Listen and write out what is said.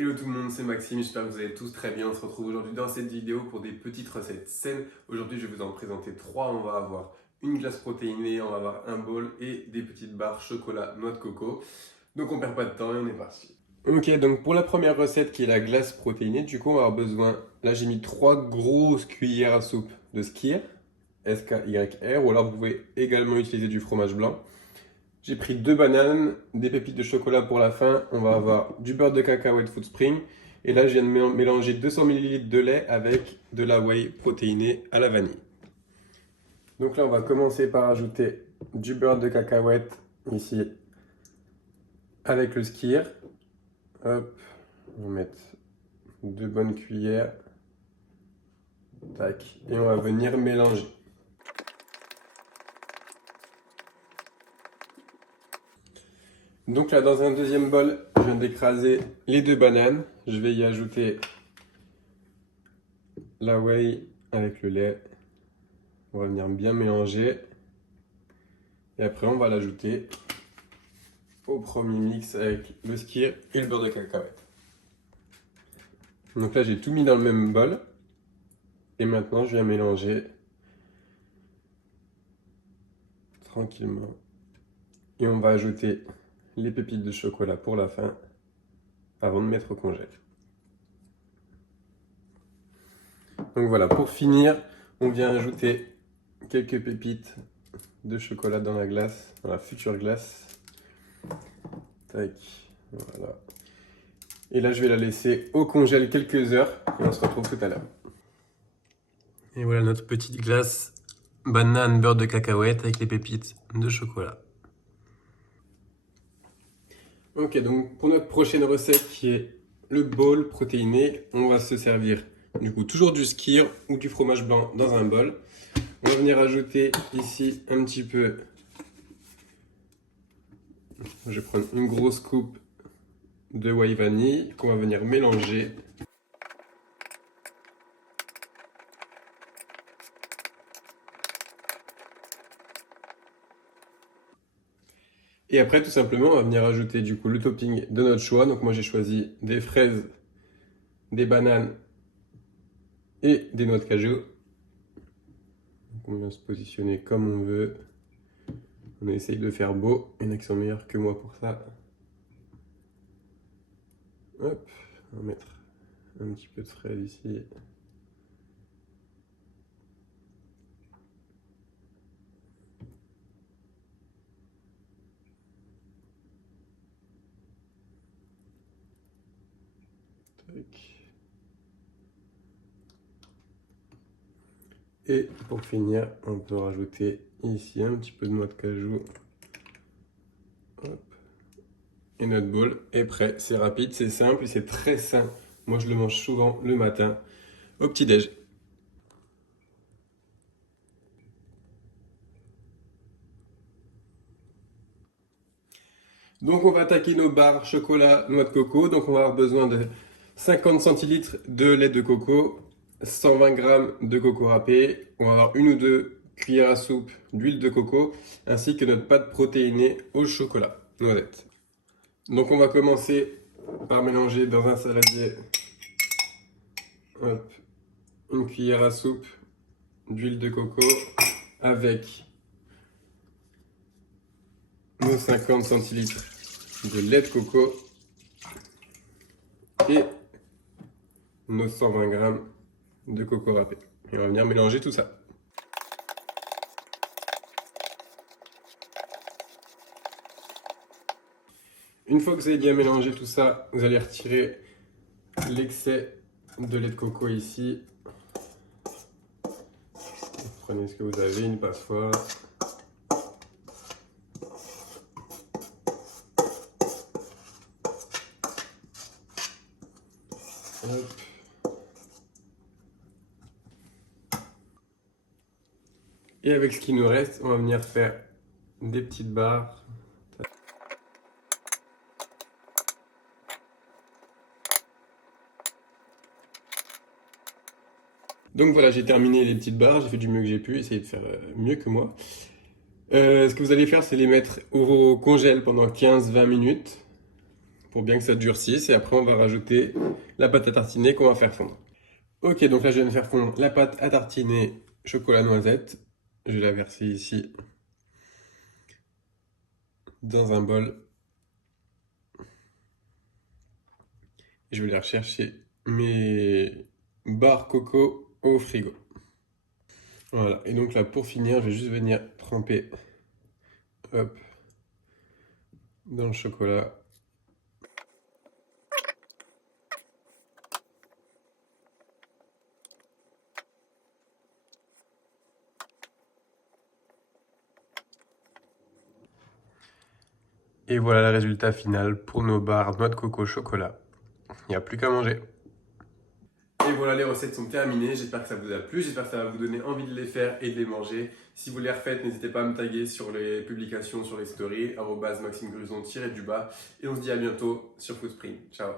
Hello tout le monde, c'est Maxime, j'espère que vous allez tous très bien. On se retrouve aujourd'hui dans cette vidéo pour des petites recettes saines. Aujourd'hui, je vais vous en présenter trois. On va avoir une glace protéinée, on va avoir un bol et des petites barres chocolat noix de coco. Donc on perd pas de temps et on est parti. Ok, donc pour la première recette qui est la glace protéinée, du coup on va avoir besoin, là j'ai mis 3 grosses cuillères à soupe de skyr, S-K-Y-R, ou alors vous pouvez également utiliser du fromage blanc. J'ai pris 2 bananes, des pépites de chocolat pour la fin, on va avoir du beurre de cacahuète Food Spring, et là je viens de mélanger 200 ml de lait avec de la whey protéinée à la vanille. Donc là on va commencer par ajouter du beurre de cacahuète ici avec le skyr. Hop, on va mettre 2 bonnes cuillères. Tac, et on va venir mélanger. Donc là, dans un deuxième bol, je viens d'écraser les 2 bananes. Je vais y ajouter la whey avec le lait. On va venir bien mélanger. Et après, on va l'ajouter au premier mix avec le skyr et le beurre de cacahuète. Donc là, j'ai tout mis dans le même bol. Et maintenant, je viens mélanger tranquillement. Et on va ajouter les pépites de chocolat pour la fin, avant de mettre au congèle. Donc voilà, pour finir, on vient ajouter quelques pépites de chocolat dans la glace, dans la future glace. Tac, voilà. Et là, je vais la laisser au congèle quelques heures et on se retrouve tout à l'heure. Et voilà notre petite glace banane beurre de cacahuète avec les pépites de chocolat. Ok, donc pour notre prochaine recette qui est le bol protéiné, on va se servir du coup toujours du skyr ou du fromage blanc dans un bol. On va venir ajouter ici un petit peu, je vais prendre une grosse coupe de whey vanille qu'on va venir mélanger. Et après, tout simplement, on va venir ajouter du coup le topping de notre choix. Donc moi, j'ai choisi des fraises, des bananes et des noix de cajou. Donc on vient se positionner comme on veut. On essaye de faire beau. Il y en a qui sont meilleurs que moi pour ça. Hop, on va mettre un petit peu de fraises ici. Et pour finir, on peut rajouter ici un petit peu de noix de cajou. Hop. Et notre bol est prêt. C'est rapide, c'est simple et c'est très sain. Moi, je le mange souvent le matin au petit-déj. Donc on va attaquer nos barres chocolat noix de coco. Donc on va avoir besoin de 50 centilitres de lait de coco, 120 g de coco râpé, on va avoir une ou deux cuillères à soupe d'huile de coco, ainsi que notre pâte protéinée au chocolat noisette. Donc on va commencer par mélanger dans un saladier, hop, une cuillère à soupe d'huile de coco avec nos 50 centilitres de lait de coco et nos 120 g de coco râpé. Et on va venir mélanger tout ça. Une fois que vous avez bien mélangé tout ça, vous allez retirer l'excès de lait de coco ici. Vous prenez ce que vous avez, une passoire. Hop. Et avec ce qui nous reste, on va venir faire des petites barres. Donc voilà, j'ai terminé les petites barres, j'ai fait du mieux que j'ai pu, essayer de faire mieux que moi. Ce que vous allez faire, c'est les mettre au congèle pendant 15-20 minutes. pour bien que ça durcisse. Et après, on va rajouter la pâte à tartiner qu'on va faire fondre. Ok, donc là, je viens de faire fondre la pâte à tartiner chocolat noisette. Je vais la verser ici dans un bol. Je vais aller rechercher mes barres coco au frigo. Voilà, et donc là, pour finir, je vais juste venir tremper, hop, dans le chocolat. Et voilà le résultat final pour nos barres noix de coco chocolat. Il n'y a plus qu'à manger. Et voilà, les recettes sont terminées. J'espère que ça vous a plu. J'espère que ça va vous donner envie de les faire et de les manger. Si vous les refaites, n'hésitez pas à me taguer sur les publications, sur les stories, @MaximeGruson-du-bas. Et on se dit à bientôt sur Foodspring. Ciao.